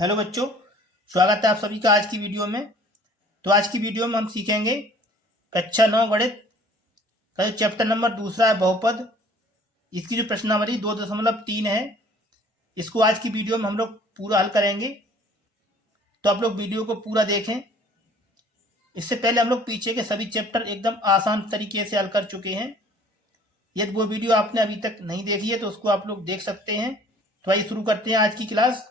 Hello बच्चों, स्वागत है आप सभी का आज की वीडियो में। तो आज की वीडियो में हम सीखेंगे कक्षा 9 गणित का जो चैप्टर नंबर दूसरा है बहुपद। इसकी जो प्रश्नावली 2.3 है, इसको आज की वीडियो में हम लोग पूरा हल करेंगे। तो आप लोग वीडियो को पूरा देखें। इससे पहले हम लोग पीछे के सभी चैप्टर एकदम आसान तरीके से हल कर चुके हैं। यदि वो वीडियो आपने अभी तक नहीं देखी है तो उसको आप लोग देख सकते हैं। तो आइए शुरू करते हैं आज की क्लास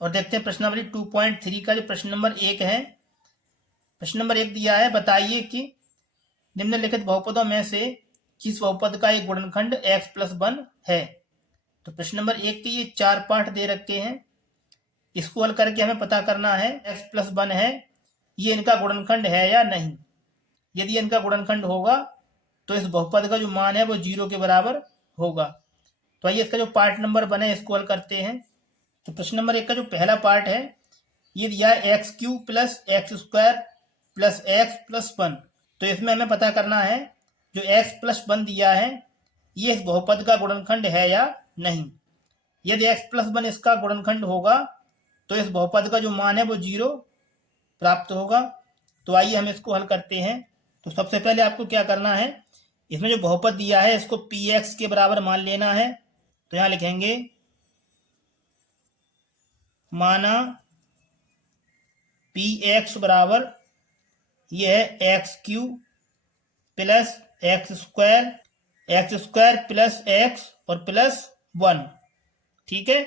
और देखते हैं प्रश्नावली 2.3 का जो प्रश्न नंबर 1 है। प्रश्न नंबर 1 दिया है, बताइए कि निम्नलिखित बहुपदों में से किस बहुपद का एक गुणनखंड x+1 है। तो प्रश्न नंबर 1 के ये 4 पार्ट दे रखे हैं। इसको हल करके हमें पता करना है x+1 है, ये इनका गुणनखंड है या नहीं। यदि इनका गुणनखंड होगा तो इस बहुपद का जो मान है वो 0 के बराबर होगा। तो आइए इसका जो पार्ट नंबर 1 है इसको हल करते हैं। तो प्रश्न नंबर 1 का जो पहला पार्ट है ये दिया है x³ + x² + x+1। तो इसमें हमें पता करना है जो x+1 दिया है ये इस बहुपद का गुणनखंड है या नहीं। यदि x+1 इसका गुणनखंड होगा तो इस बहुपद का जो मान है वो 0 प्राप्त होगा। तो आइए हम इसको हल करते हैं। तो सबसे पहले आपको क्या करना है, इसमें जो बहुपद दिया है इसको px के बराबर मान लेना है। तो यहाँ लिखेंगे माना px बराबर ये है x³ + x² + x और +1। ठीक है।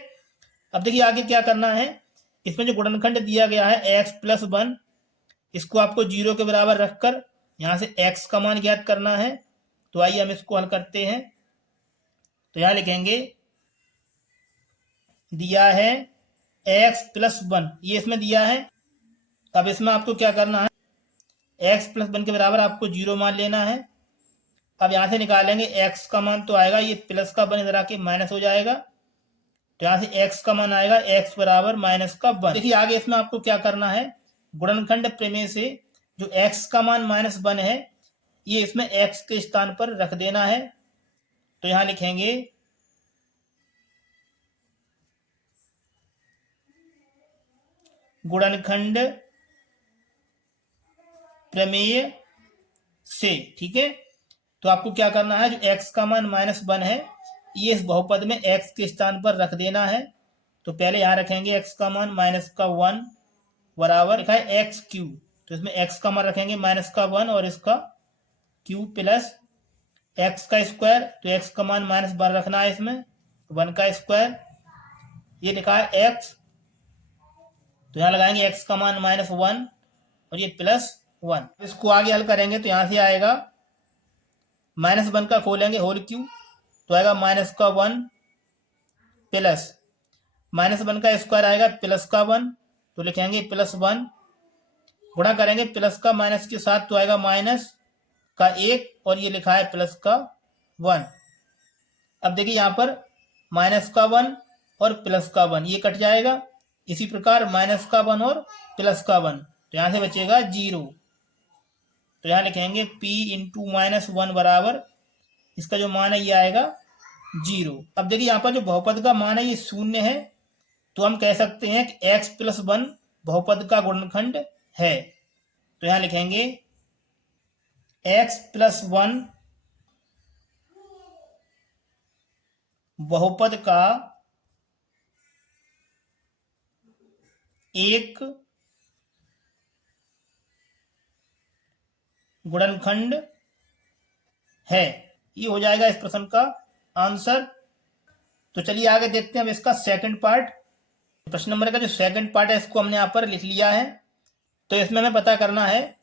अब देखिए आगे क्या करना है, इसमें जो गुणनखंड दिया गया है x+1 इसको आपको 0 के बराबर रखकर यहाँ से x का मान ज्ञात करना है। तो आइए हम इसको हल करते हैं। तो यहाँ लिखेंगे दिया है x+1, ये इसमें दिया है। अब इसमें आपको क्या करना है, x+1 के बराबर आपको 0 मान लेना है। अब यहाँ से निकालेंगे x का मान, तो आएगा ये प्लस का 1 इधर आके माइनस हो जाएगा। तो यहाँ से x का मान आएगा x बराबर -1। देखिए आगे इसमें आपको क्या करना है, गुणनखंड प्रमेय से जो x का मान -1 है ये इसमें x के स्थान पर रख देना है। तो यहाँ लिखेंगे गुणनखंड प्रमेय से। ठीक है। तो आपको क्या करना है, जो x का मान -1 है ये इस बहुपद में x के स्थान पर रख देना है। तो पहले यहाँ रखेंगे x का मान -1 बराबर लिखा है x³। तो इसमें x का मान रखेंगे -1 और इसका q प्लस x का स्क्वायर। तो x का मान -12 रखना है, इसमें 1 का स्क्वायर, ये लिखा है x। तो यहाँ लगाएंगे x का मान -1 और ये +1। इसको आगे हल करेंगे तो यहाँ से आएगा -1 का खोलेंगे होल क्यू, तो आएगा -1 प्लस -1 का स्क्वायर आएगा +1। तो लिखेंगे +1, गुणा करेंगे प्लस का माइनस के साथ तो आएगा -1 और ये लिखा है +1। अब देखिए यहाँ पर -1 और +1 ये कट जाएगा। इसी प्रकार -1 और +1, तो यहाँ से बचेगा 0। तो यहाँ लिखेंगे p × -1 बराबर इसका जो मान है ये आएगा 0। अब देखिए यहाँ पर जो बहुपद का मान है ये 0 है, तो हम कह सकते हैं कि x+1 बहुपद का गुणनखंड है। तो यहाँ लिखेंगे x+1 बहुपद का एक गुणनखंड है। ये हो जाएगा इस प्रश्न का आंसर। तो चलिए आगे देखते हैं अब इसका सेकंड पार्ट। प्रश्न नंबर का जो सेकंड पार्ट है इसको हमने यहाँ पर लिख लिया है। तो इसमें हमें पता करना है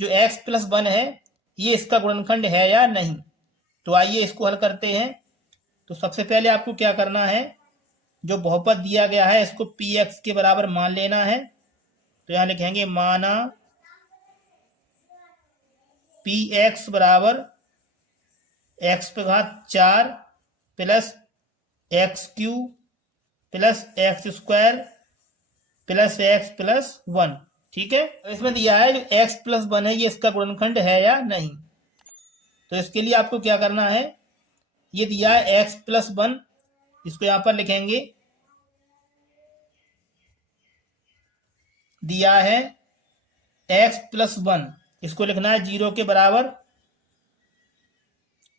जो x+1 है ये इसका गुणनखंड है या नहीं। तो आइए इसको हल करते हैं। तो सबसे पहले आपको क्या करना है, जो बहुपद दिया गया है इसको px के बराबर मान लेना है। तो यहाँ लिखेंगे माना px बराबर x⁴ plus x³ plus x² plus x +1। ठीक है। इसमें दिया है जो x+1 है ये इसका गुणनखंड है या नहीं। तो इसके लिए आपको क्या करना है, ये दिया है x+1, इसको यहाँ पर लिखेंगे दिया है x प्लस 1, इसको लिखना है 0 के बराबर।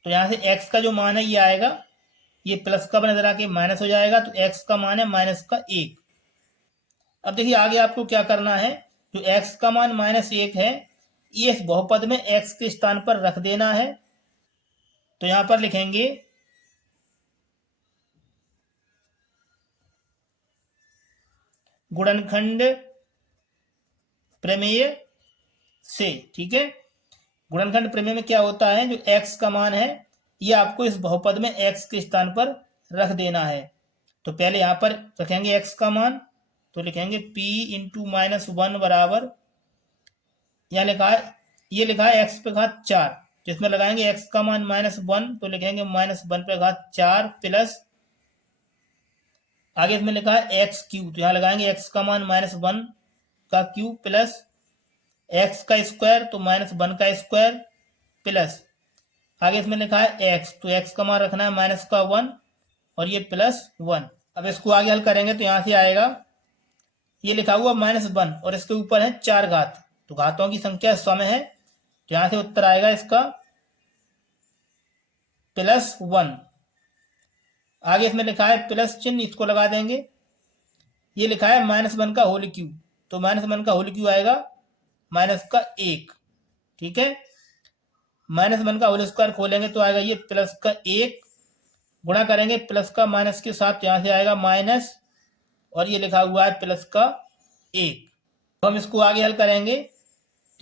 तो यहाँ से x का जो मान है ये आएगा, ये प्लस का नजर आके माइनस हो जाएगा, तो x का मान है -1। अब देखिए आगे आपको क्या करना है, जो x का मान -1 है ये इस बहुपद में x के स्थान पर रख देना है। तो यहां पर लिखेंगे गुणनखंड प्रमेय से। ठीक है, गुणनखंड प्रमेय में क्या होता है, जो x का मान है ये आपको इस बहुपद में x के स्थान पर रख देना है। तो पहले यहां पर रखेंगे x का मान, तो लिखेंगे p इंटू -1 बराबर, यहाँ लिखा है, ये लिखा है x पे घात 4, तो इसमें लगाएंगे x का मान -1, तो लिखेंगे -1 पे घात 4 प्लस, आगे इसमें लिखा है एक्स क्यूब, तो यहाँ लगाएंगे x का मान -1 का क्यूब प्लस x का स्क्वायर, तो -1 का स्क्वायर प्लस, आगे इसमें लिखा है x, तो x का मान रखना है -1 और ये +1। अब इसको आगे हल करेंगे तो यहाँ से आएगा, ये लिखा हुआ -1 और इसके ऊपर है 4 घात, तो घातों की संख्या सम है, तो यहाँ से उत्तर आएगा इसका +1। आगे इसमें लिखा है प्लस चिन्ह, इसको लगा देंगे, ये लिखा है -1 का होल क्यूब, तो -1 का होल क्यूब आएगा -1। ठीक है, -1 का होल स्क्वायर खोलेंगे तो आएगा ये +1, गुणा करेंगे प्लस का माइनस के साथ, यहाँ से आएगा माइनस और ये लिखा हुआ है +1। तो हम इसको आगे हल करेंगे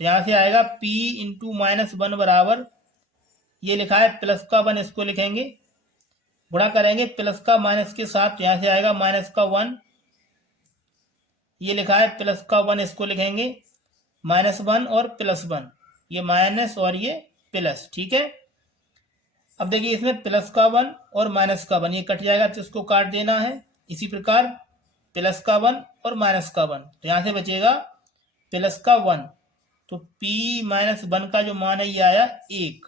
तो यहाँ से आएगा p इंटू -1 बराबर, ये लिखा है +1, इसको लिखेंगे, गुणा करेंगे प्लस का माइनस के साथ, यहाँ से आएगा -1, ये लिखा है +1, इसको लिखेंगे, -1 और +1, ये माइनस और ये प्लस। ठीक है, अब देखिए इसमें +1 और -1 ये कट जाएगा, तो इसको काट देना है। इसी प्रकार +1 और -1, तो यहाँ से बचेगा +1, तो p-1 का जो मान है ये आया 1।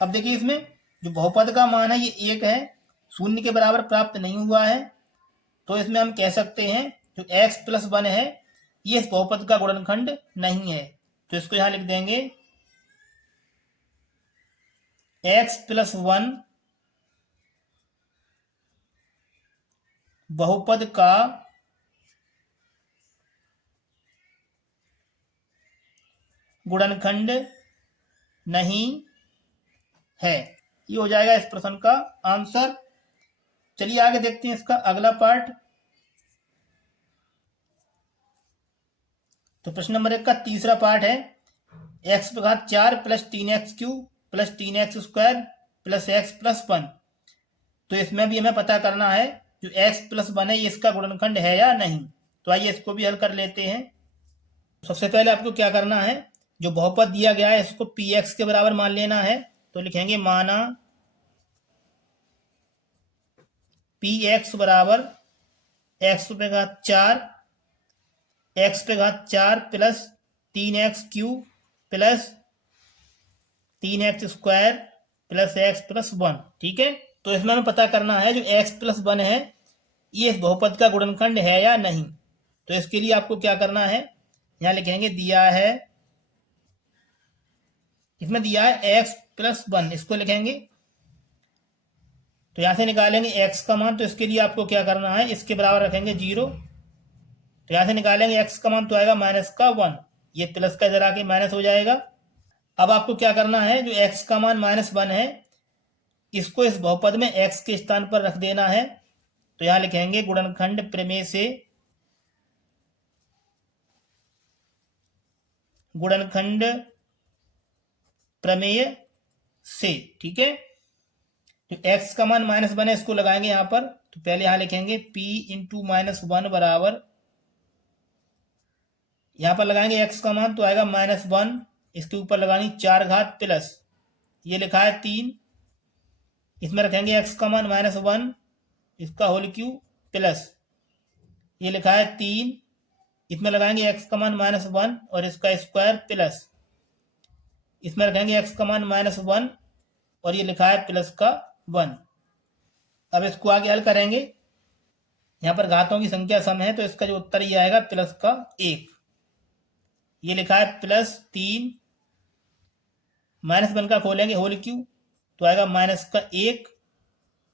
अब देखिए इसमें जो बहुपद का मान है ये 1 है, शून्य के बराबर प्राप्त नहीं हुआ है, तो इसमें हम कह सकते हैं जो x प्लस 1 है ये इस बहुपद का गुणनखंड नहीं है, तो इसको यहां लिख देंगे x प्लस 1 बहुपद का गुणनखंड नहीं है। ये हो जाएगा इस प्रश्न का आंसर। चलिए आगे देखते हैं इसका अगला पार्ट। तो प्रश्न नंबर 1 का तीसरा पार्ट है, x पे घात 4 plus 3x cube plus 3x square plus x plus 1। तो इसमें भी हमें पता करना है जो x प्लस 1 है ये इसका गुणनखंड है या नहीं। तो आइए इसको भी हल कर लेते हैं। सबसे पहले आपको क्या करना है, जो बहुपद दिया गया है इसको px के बराबर मान लेना है। तो लिखेंगे माना px बराबर x पे घात 4 x पे घात 4 plus 3x cube plus 3x square plus x plus 1। ठीक है, तो इसमें हमें पता करना है जो x प्लस 1 है ये इस बहुपद का गुणनखंड है या नहीं। तो इसके लिए आपको क्या करना है, यहां लिखेंगे दिया है, इसमें दिया है x प्लस 1, इसको लिखेंगे, तो यहां से निकालेंगे x का मान, तो इसके लिए आपको क्या करना है, इसके बराबर रखेंगे 0, तो यहां से निकालेंगे x का मान तो आएगा -1, ये प्लस का इधर आके माइनस हो जाएगा। अब आपको क्या करना है, जो x का मान -1 है इसको इस बहुपद में x के स्थान पर रख देना है। तो यहां लिखेंगे गुणनखंड प्रमेय से, गुणनखंड प्रमेय से। ठीक है, तो x का मान -1 है इसको लगाएंगे यहां पर, तो पहले यहां लिखेंगे p इंटू -1 बराबर, यहां पर लगाएंगे x का मान तो आएगा -1, इसके ऊपर लगानी 4 घात प्लस, ये लिखा है 3, इसमें रखेंगे x का मान -1 इसका होल क्यूब प्लस, ये लिखा है 3, इसमें लगाएंगे x का मान -1 और इसका स्क्वायर प्लस, इसमें रखेंगे x का मान -1 और ये लिखा है प्लस का 1। अब इसको आगे हल करेंगे, यहाँ पर घातों की संख्या सम है तो इसका जो उत्तर ये आएगा प्लस का 1। ये लिखा है +3 -1 का खोलेंगे होल क्यू तो आएगा -1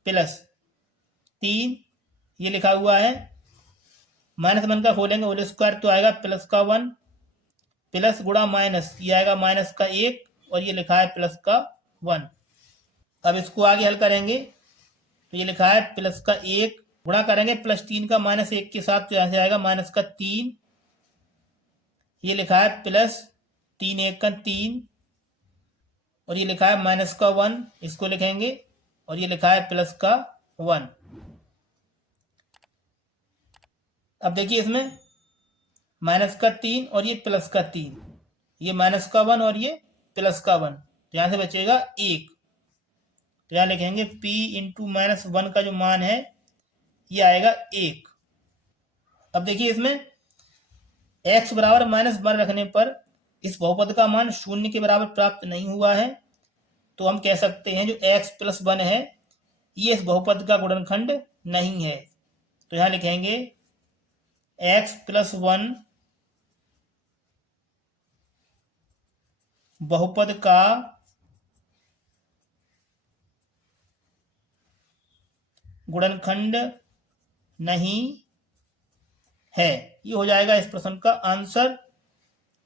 +3 ये लिखा हुआ है। -1 का खोलेंगे होल स्क्वायर तो आएगा +1 प्लस गुणा माइनस ये आएगा -1 और ये लिखा है +1। अब इसको आगे हल करेंगे तो ये लिखा है +1 गुणा करेंगे +3 का -1 के साथ तो यहाँ से आएगा -3 ये लिखा है +3 1 3 और ये लिखा है -1 इसको लिखेंगे और ये लिखा है +1। अब देखिए इसमें -3 और ये +3 ये -1 और ये +1 तो यहाँ से बचेगा 1 तो यहाँ लिखेंगे p इंटू -1 का जो मान है ये आएगा 1। अब देखिए इसमें x बराबर -1 रखने पर इस बहुपद का मान 0 के बराबर प्राप्त नहीं हुआ है तो हम कह सकते हैं जो x + 1 है ये इस बहुपद का गुणनखंड नहीं है। तो यहाँ लिखेंगे x + 1 बहुपद का गुणनखंड नहीं है। ये हो जाएगा इस प्रश्न का आंसर।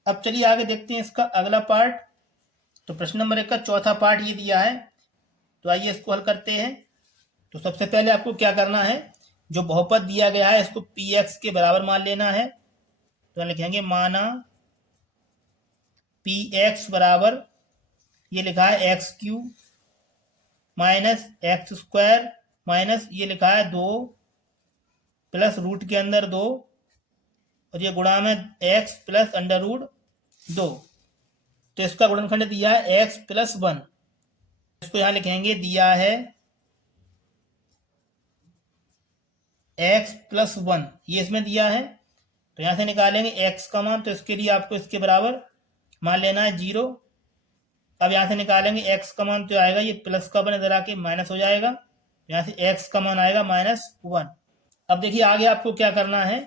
अब चलिए आगे देखते हैं इसका अगला पार्ट। तो प्रश्न नंबर 1 का चौथा पार्ट ये दिया है तो आइए इसको हल करते हैं। तो सबसे पहले आपको क्या करना है जो बहुपद दिया गया है इसको px के बराबर मान लेना है। तो लिखेंगे माना px बराबर ये लिखा है x³ -x² माइनस ये लिखा है 2 प्लस रूट के अंदर 2 और ये गुणा में x प्लस √2 तो इसका गुणनखंड दिया है x + 1 इसको यहाँ लिखेंगे दिया है x + 1 ये इसमें दिया है तो यहाँ से निकालेंगे x का मान तो इसके लिए आपको इसके बराबर मान लेना है 0। अब यहाँ से निकालेंगे x का मान तो आएगा ये प्लस का 1 इधर आके माइनस हो जाएगा यहाँ से x का मान आएगा -1। अब देखिए आगे आपको क्या करना है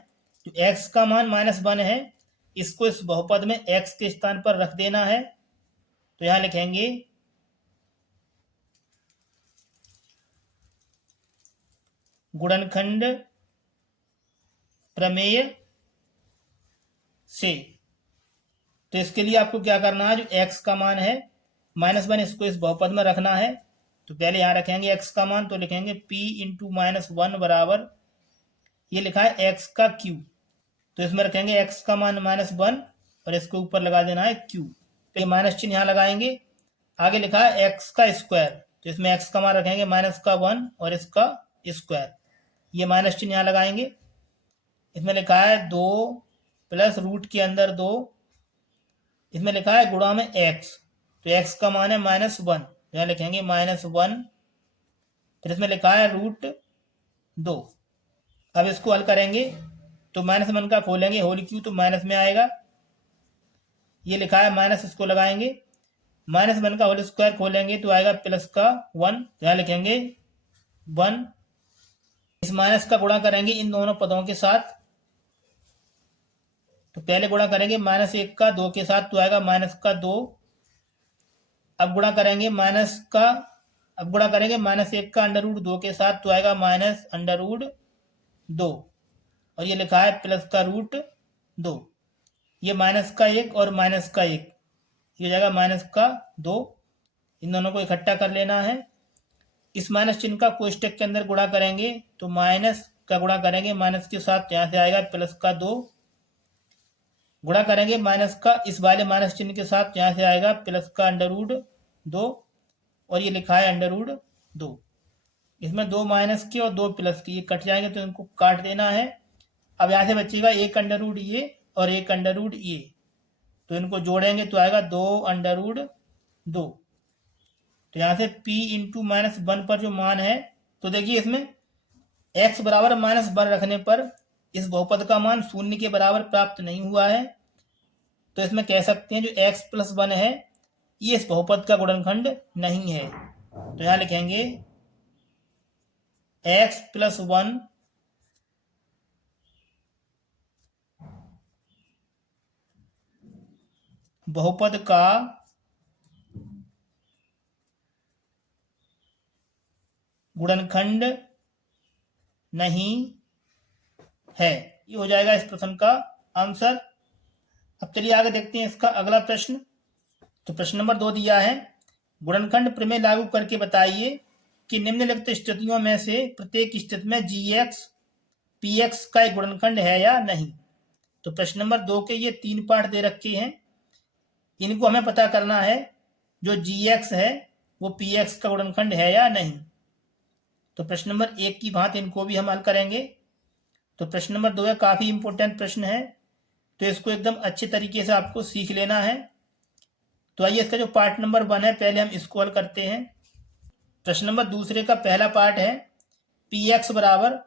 जो x का मान -1 है इसको इस बहुपद में x के स्थान पर रख देना है। तो यहाँ लिखेंगे गुणनखंड प्रमेय से। तो इसके लिए आपको क्या करना है जो x का मान है -1 इसको इस बहुपद में रखना है। तो पहले यहाँ रखेंगे x का मान तो लिखेंगे p इंटू -1 बराबर ये लिखा है x का क्यू तो इसमें रखेंगे x का मान -1 और इसके ऊपर लगा देना है q तो ये माइनस चिन्ह यहाँ लगाएंगे। आगे लिखा है x का स्क्वायर तो इसमें x का मान रखेंगे -1 और इसका स्क्वायर ये माइनस चिन्ह यहाँ लगाएंगे। इसमें लिखा है 2 प्लस रूट के अंदर 2 इसमें लिखा है गुणा में x तो x का मान है -1 यहाँ लिखेंगे -1 फिर इसमें लिखा है √2। अब इसको हल करेंगे तो -1 का खोलेंगे होल क्यू तो माइनस में आएगा ये लिखा है माइनस इसको लगाएंगे -1 का होल स्क्वायर खोलेंगे तो आएगा +1 यहाँ लिखेंगे 1। इस माइनस का गुणा करेंगे इन दोनों पदों के साथ तो पहले गुणा करेंगे -1 का 2 के साथ तो आएगा -2। अब गुणा करेंगे -1 का √2 के साथ तो आएगा -√2 और ये लिखा है प्लस का √2 ये माइनस का 1 और माइनस का 1 ये हो जाएगा -2। इन दोनों को इकट्ठा कर लेना है। इस माइनस चिन्ह का कोष्टक के अंदर गुणा करेंगे तो माइनस का गुणा करेंगे माइनस के साथ यहाँ से आएगा +2 गुणा करेंगे माइनस का इस वाले माइनस चिन्ह के साथ यहाँ से आएगा प्लस का √2 और ये लिखा है √2। इसमें 2 माइनस के और 2 प्लस के ये कट जाएंगे तो इनको काट देना है। अब यहाँ से बचेगा 1 अंडर ये और 1 अंडर ये तो इनको जोड़ेंगे तो आएगा 2 अंडर 2। तो यहाँ से p इंटू -1 पर जो मान है तो देखिए इसमें x बराबर -1 रखने पर इस बहुपद का मान 0 के बराबर प्राप्त नहीं हुआ है तो इसमें कह सकते हैं जो x + 1 है ये इस बहुपद का गुणनखंड नहीं है। तो यहाँ लिखेंगे x + 1 = बहुपद का गुणनखंड नहीं है। ये हो जाएगा इस प्रश्न का आंसर। अब चलिए आगे देखते हैं इसका अगला प्रश्न। तो प्रश्न नंबर 2 दिया है, गुणनखंड प्रमेय लागू करके बताइए कि निम्नलिखित स्थितियों में से प्रत्येक स्थिति में gx px का एक गुणनखंड है या नहीं। तो प्रश्न नंबर 2 के ये 3 पार्ट दे रखे हैं, इनको हमें पता करना है जो gx है वो px का गुणनखंड है या नहीं। तो प्रश्न नंबर 1 की भांति इनको भी हम हल करेंगे। तो प्रश्न नंबर 2 काफ़ी इंपॉर्टेंट प्रश्न है, तो इसको एकदम अच्छे तरीके से आपको सीख लेना है। तो आइए इसका जो पार्ट नंबर 1 है पहले हम इसको हल करते हैं। प्रश्न नंबर 2 का पहला पार्ट है px बराबर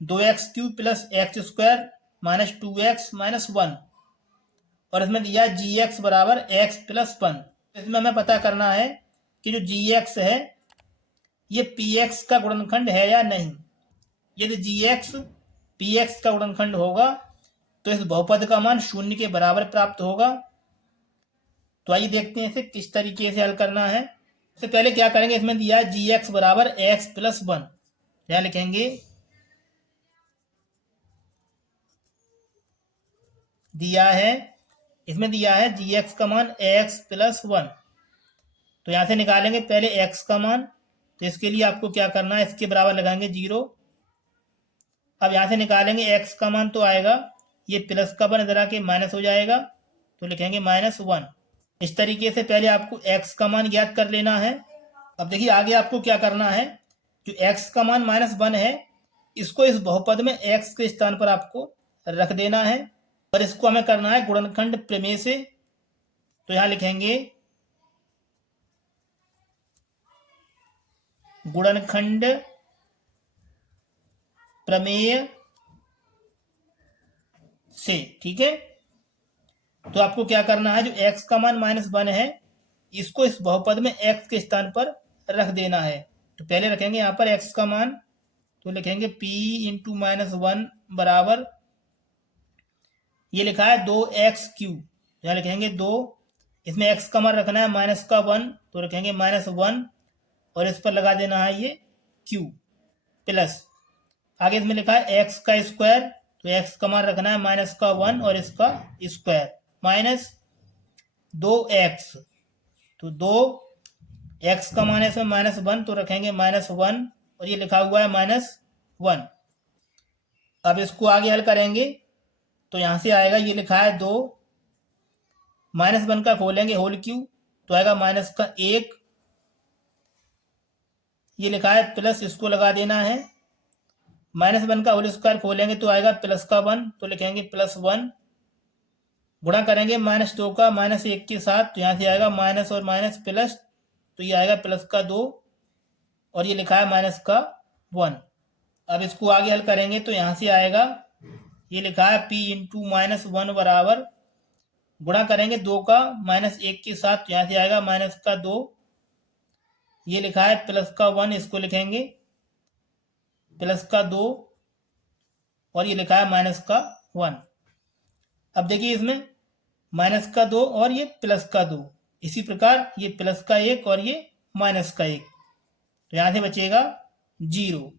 2x³ plus x² minus 2x minus 1 और इसमें दिया gx बराबर x प्लस 1। इसमें हमें पता करना है कि जो gx है ये px का गुणनखंड है या नहीं। यदि gx px का गुणनखंड होगा तो इस बहुपद का मान 0 के बराबर प्राप्त होगा। तो आइए देखते हैं इसे किस तरीके से हल करना है। सबसे पहले क्या करेंगे, इसमें दिया है gx बराबर x प्लस 1, क्या लिखेंगे, दिया है इसमें दिया है gx का मान x प्लस 1। तो यहां से निकालेंगे पहले x का मान, तो इसके लिए आपको क्या करना है, इसके बराबर लगाएंगे 0। अब यहां से निकालेंगे x का मान, तो आएगा ये प्लस का 1 इधर आके माइनस हो जाएगा, तो लिखेंगे -1। इस तरीके से पहले आपको x का मान ज्ञात कर लेना है। अब देखिए आगे आपको क्या करना है, जो x का मान -1 है इसको इस बहुपद में x के स्थान पर आपको रख देना है और इसको हमें करना है गुणनखंड प्रमेय से। तो यहां लिखेंगे गुणनखंड प्रमेय से, ठीक है। तो आपको क्या करना है, जो x का मान -1 है इसको इस बहुपद में x के स्थान पर रख देना है। तो पहले रखेंगे यहाँ पर x का मान, तो लिखेंगे p इंटू -1 बराबर, ये लिखा है 2x³, यहाँ लिखेंगे 2, इसमें x का मान रखना है -1, तो रखेंगे -1 और इस पर लगा देना है ये q प्लस, आगे इसमें लिखा है x का स्क्वायर, तो x का मान रखना है -1 और इसका स्क्वायर माइनस 2x, तो 2x का मान है इसमें -1 तो रखेंगे -1 और ये लिखा हुआ है -1। अब इसको आगे हल करेंगे तो यहाँ से आएगा, ये लिखा है 2, -1 का खोलेंगे होल क्यूब तो आएगा -1, ये लिखा है प्लस, इसको लगा देना है, -1 का होल स्क्वायर खोलेंगे तो आएगा +1, तो लिखेंगे +1, गुणा करेंगे -2 का -1 के साथ, तो यहाँ से आएगा माइनस और माइनस प्लस, तो ये आएगा +2 और ये लिखा है -1। अब इसको आगे हल करेंगे तो यहाँ से आएगा, ये लिखा है p इंटू -1 बराबर, गुणा करेंगे 2 का -1 के साथ, तो यहाँ से आएगा -2, ये लिखा है +1, इसको लिखेंगे +2 और ये लिखा है -1। अब देखिए इसमें -2 और ये +2, इसी प्रकार ये +1 और ये -1, तो यहाँ से बचेगा 0।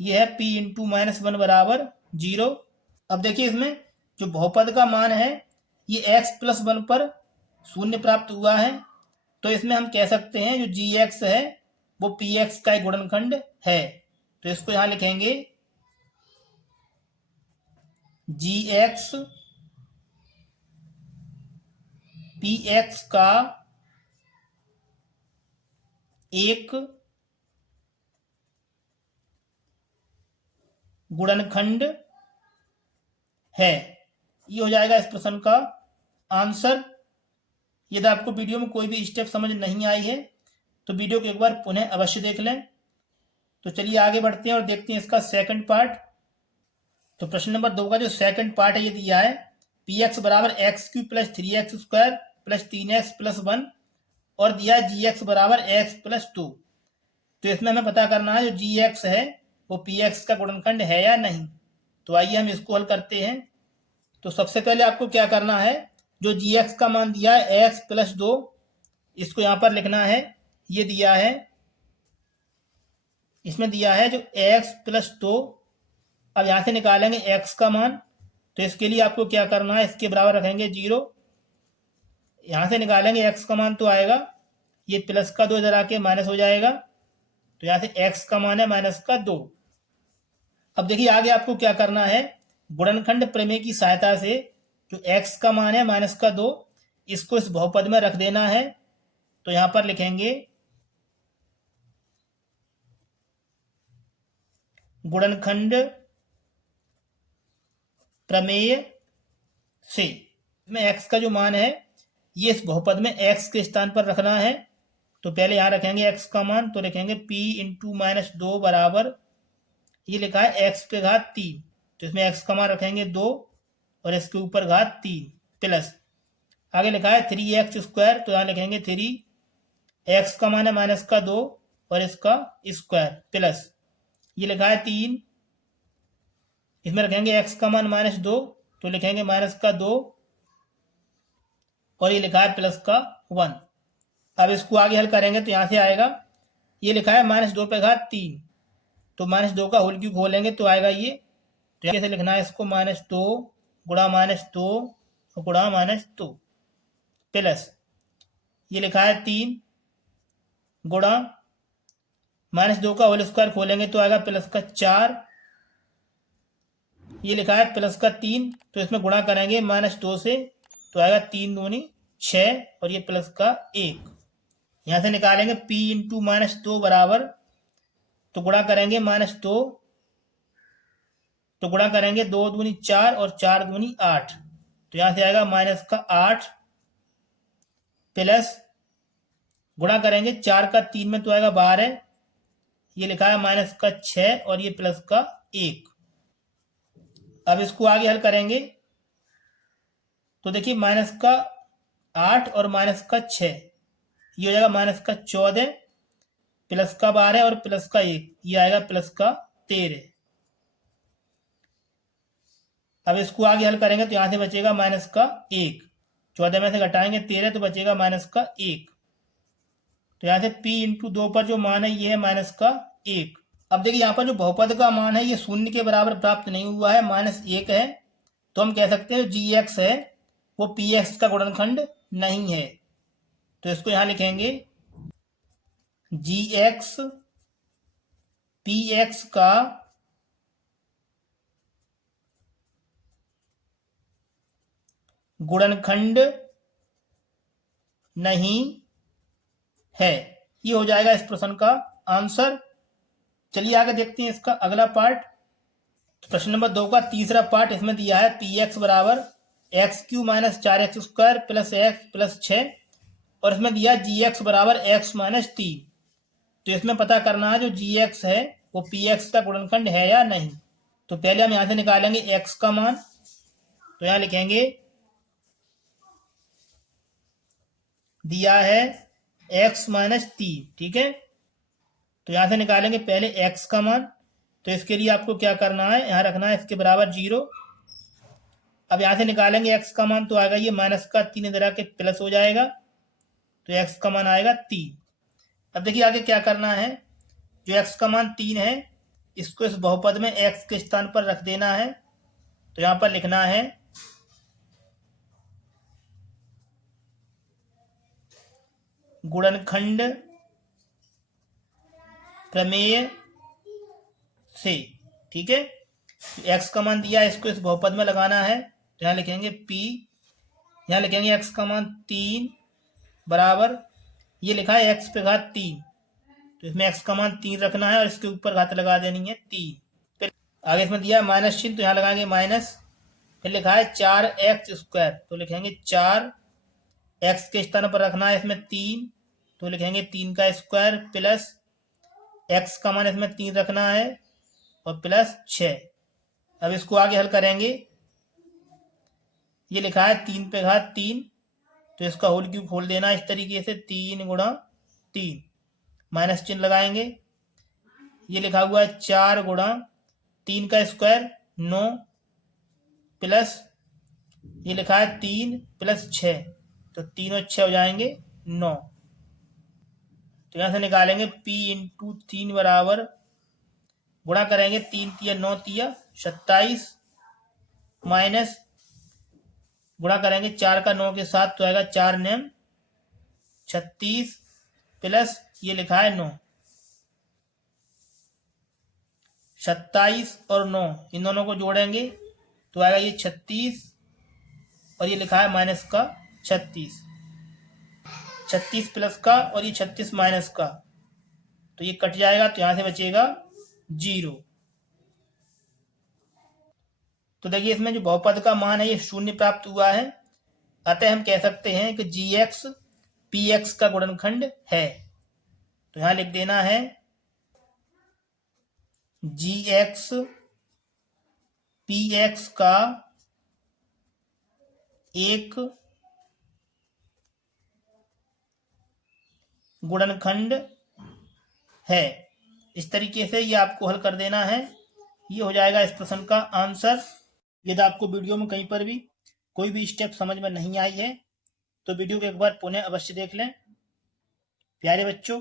ये है p इंटू -1 बराबर 0। अब देखिए इसमें जो बहुपद का मान है ये x प्लस 1 पर 0 प्राप्त हुआ है, तो इसमें हम कह सकते हैं जो gx है वो px का एक गुणनखंड है। तो इसको यहाँ लिखेंगे gx px का एक गुणनखंड है। ये हो जाएगा इस प्रश्न का आंसर। यदि आपको वीडियो में कोई भी स्टेप समझ नहीं आई है तो वीडियो को एक बार पुनः अवश्य देख लें। तो चलिए आगे बढ़ते हैं और देखते हैं इसका सेकंड पार्ट। तो प्रश्न नंबर 2 का जो सेकंड पार्ट है ये दिया है px बराबर x³ plus 3x² plus 3x plus 1 और दिया है gx बराबर x प्लस 2। तो इसमें हमें पता करना है जो gx है वो px का गुणनखंड है या नहीं। तो आइए हम इसको हल करते हैं। तो सबसे पहले आपको क्या करना है, जो जी एक्स का मान दिया है एक्स प्लस 2, इसको यहाँ पर लिखना है। ये दिया है, इसमें दिया है जो एक्स प्लस 2। अब यहाँ से निकालेंगे एक्स का मान, तो इसके लिए आपको क्या करना है, इसके बराबर रखेंगे 0। यहाँ से निकालेंगे एक्स का मान तो आएगा, ये प्लस का 2 इधर आके माइनस हो जाएगा, तो यहाँ से एक्स का मान है -2। अब देखिए आगे आपको क्या करना है, गुणनखंड प्रमेय की सहायता से जो एक्स का मान है -2, इसको इस बहुपद में रख देना है। तो यहाँ पर लिखेंगे गुणनखंड प्रमेय से में एक्स का जो मान है ये इस बहुपद में एक्स के स्थान पर रखना है। तो पहले यहाँ रखेंगे एक्स का मान, तो लिखेंगे p इंटू -2 बराबर, ये लिखा है एक्स पे घात 3, तो इसमें एक्स का मान रखेंगे 2 और इसके ऊपर घात 3 प्लस, आगे लिखा है 3x², तो यहाँ लिखेंगे 3, एक्स का मान है -2 और इसका स्क्वायर प्लस, ये लिखा है 3, इसमें रखेंगे एक्स का मान -2, तो लिखेंगे -2 और ये लिखा है +1। अब इसको आगे हल करेंगे तो यहाँ से आएगा, ये लिखा है -2 पे घात 3, तो -2 का होल क्यूब खोलेंगे तो आएगा ये, तो कैसे लिखना है इसको, -2 गुणा -2 गुणा -2 प्लस, ये लिखा है 3 गुणा -2 का होल स्क्वायर खोलेंगे तो आएगा +4, ये लिखा है +3, तो इसमें गुणा करेंगे -2 से तो आएगा 3 दूनी 6 और ये +1। यहाँ से निकालेंगे p इंटू -2 बराबर, तो गुणा करेंगे -2, तो गुणा करेंगे 2 दूनी 4 और 4 दूनी 8, तो यहाँ से आएगा -8 प्लस, गुणा करेंगे 4 का 3 में तो आएगा 12, ये लिखा है -6 और ये +1। अब इसको आगे हल करेंगे तो देखिए -8 और -6, ये हो जाएगा -14 +12 और +1, ये आएगा +13। अब इसको आगे हल करेंगे तो यहाँ से बचेगा -1, 14 में से घटाएंगे 13 तो बचेगा -1, तो यहाँ से p इंटू 2 पर जो मान है ये है -1। अब देखिए यहाँ पर जो बहुपद का मान है ये 0 के बराबर प्राप्त नहीं हुआ है, -1 है, तो हम कह सकते हैं जी एक्स है वो पी एक्स का गुणनखंड नहीं है। तो इसको यहाँ लिखेंगे जी एक्स पी एक्स का गुणनखंड नहीं है। ये हो जाएगा इस प्रश्न का आंसर। चलिए आगे देखते हैं इसका अगला पार्ट। प्रश्न नंबर 2 का तीसरा पार्ट इसमें दिया है पी एक्स बराबर x³ - 4x² plus x plus 6 और इसमें दिया जी एक्स बराबर x - 3। तो इसमें पता करना है जो जी एक्स है वो पी एक्स का गुणनखंड है या नहीं। तो पहले हम यहाँ से निकालेंगे x का मान, तो यहाँ लिखेंगे दिया है x - 3, ठीक है। तो यहाँ से निकालेंगे पहले x का मान, तो इसके लिए आपको क्या करना है, यहाँ रखना है इसके बराबर 0। अब यहाँ से निकालेंगे x का मान तो आएगा ये -3 इधर आके प्लस हो जाएगा, तो x का मान आएगा 3। अब देखिए आगे क्या करना है, जो x का मान 3 है इसको इस बहुपद में x के स्थान पर रख देना है। तो यहाँ पर लिखना है गुणनखंड प्रमेय से, ठीक है। x का मान दिया है इसको इस बहुपद में लगाना है, तो यहाँ लिखेंगे p, यहाँ लिखेंगे x का मान 3 बराबर, ये लिखा है x पे घात 3, तो इसमें x का मान 3 रखना है और इसके ऊपर घात लगा देनी है 3। फिर आगे इसमें दिया है माइनस चिन्ह, तो यहाँ लगाएंगे माइनस, फिर लिखा है 4x², तो लिखेंगे 4, x के स्थान पर रखना है इसमें 3, तो लिखेंगे 3 का स्क्वायर प्लस x का मान इसमें 3 रखना है और प्लस 6। अब इसको आगे हल करेंगे, ये लिखा है 3 पे घात 3, तो इसका होल क्यूब खोल देना इस तरीके से, 3 गुणा 3, माइनस चिन्ह लगाएंगे, ये लिखा हुआ है 4 गुणा 3 का स्क्वायर 9 प्लस ये लिखा है 3 + 6, तो 3 और 6 हो जाएंगे 9। तो यहाँ से निकालेंगे P × 3 बराबर, गुणा करेंगे 3 × 9 = 27, माइनस गुणा करेंगे 4 का 9 के साथ, तो आएगा 4 9 36, प्लस ये लिखा है 9। 27 और 9 इन दोनों को जोड़ेंगे तो आएगा ये 36, और ये लिखा है माइनस का 36। 36 प्लस का और ये 36 माइनस का, तो ये कट जाएगा, तो यहाँ से बचेगा 0। तो देखिए इसमें जो बहुपद का मान है ये 0 प्राप्त हुआ है, अतः हम कह सकते हैं कि gx px का गुणनखंड है। तो यहाँ लिख देना है gx px का एक गुणनखंड है। इस तरीके से ये आपको हल कर देना है। ये हो जाएगा इस प्रश्न का आंसर। यदि आपको वीडियो में कहीं पर भी कोई भी स्टेप समझ में नहीं आई है तो वीडियो को एक बार पुनः अवश्य देख लें। प्यारे बच्चों,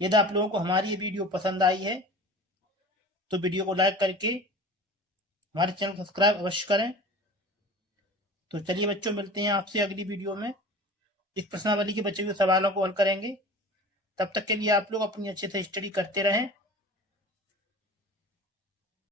यदि आप लोगों को हमारी ये वीडियो पसंद आई है तो वीडियो को लाइक करके हमारे चैनल को सब्सक्राइब अवश्य करें। तो चलिए बच्चों, मिलते हैं आपसे अगली वीडियो में। इस प्रश्नावली के बचे हुए सवालों को हल करेंगे। तब तक के लिए आप लोग अपनी अच्छे से स्टडी करते रहें।